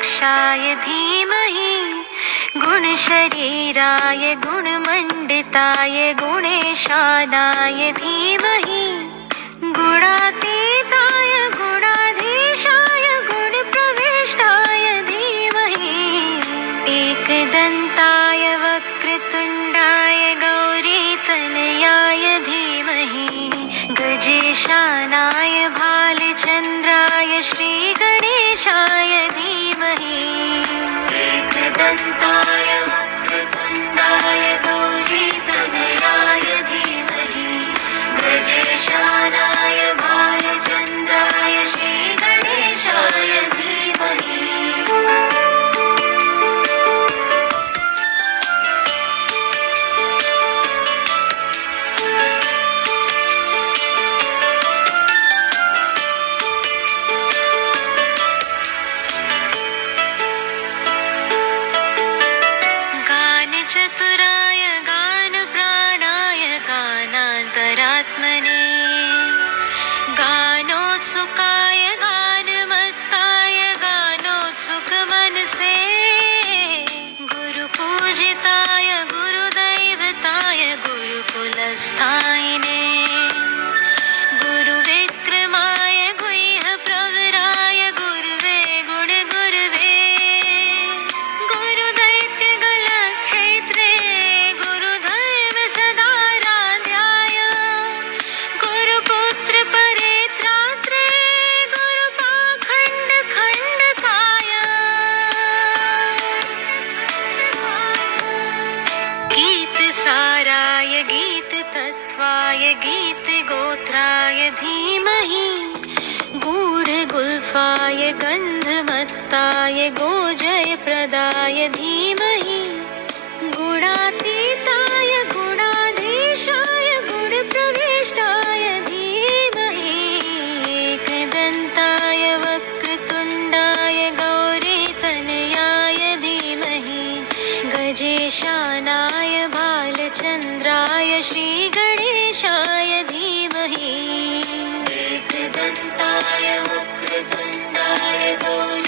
गणाध्यक्षाय धीमहि गुणशरीराय गुणमण्डिताय गुणेशानाय धीमहि गुणातीताय गुणाधीशाय गुणप्रविष्टाय धीमहि एकदन्ताय वक्रतुण्डाय गौरीतनयाय धीमहि गजेशानाय भालचन्द्राय श्रीगणेशाय धीमहि एकदन्ताय वक्रतुण्डाय गौरीतनयाय धीमहि गजेशानाय भालचन्द्राय श्रीगणेशाय धीमहि गानचतुराय गानप्राणाय गानान्तरात्मने गानोत्सुकाय गानमत्ताय गानोत्सुकमनसे गुरुपूजिताय गुरुदैवताय गुरुकुलस्थायिने गुरुविक्रमाय गुह्यप्रवराय गुरुवे गुणगुरुवे गुरुदैत्यगलक्षेत्रे गुरुधर्मसदाराध्याय गुरुपुत्रपरित्रात्रे गुरुपाखण्डखण्डकाय गीतसाराय गीततत्त्वाय गीतगोत्राय धीमहि गूढगुल्फाय गन्धमत्ताय गोजयप्रदाय धीमहि गुणातीताय गुणाधीशाय गुणप्रविष्टाय धीमहि एकदन्ताय वक्रतुण्डाय गौरीतनयाय धीमहि गजेशानाय भालचन्द्राय श्रीगणेशाय धीमहि एकदन्ताय वक्रतुण्डाय गौरी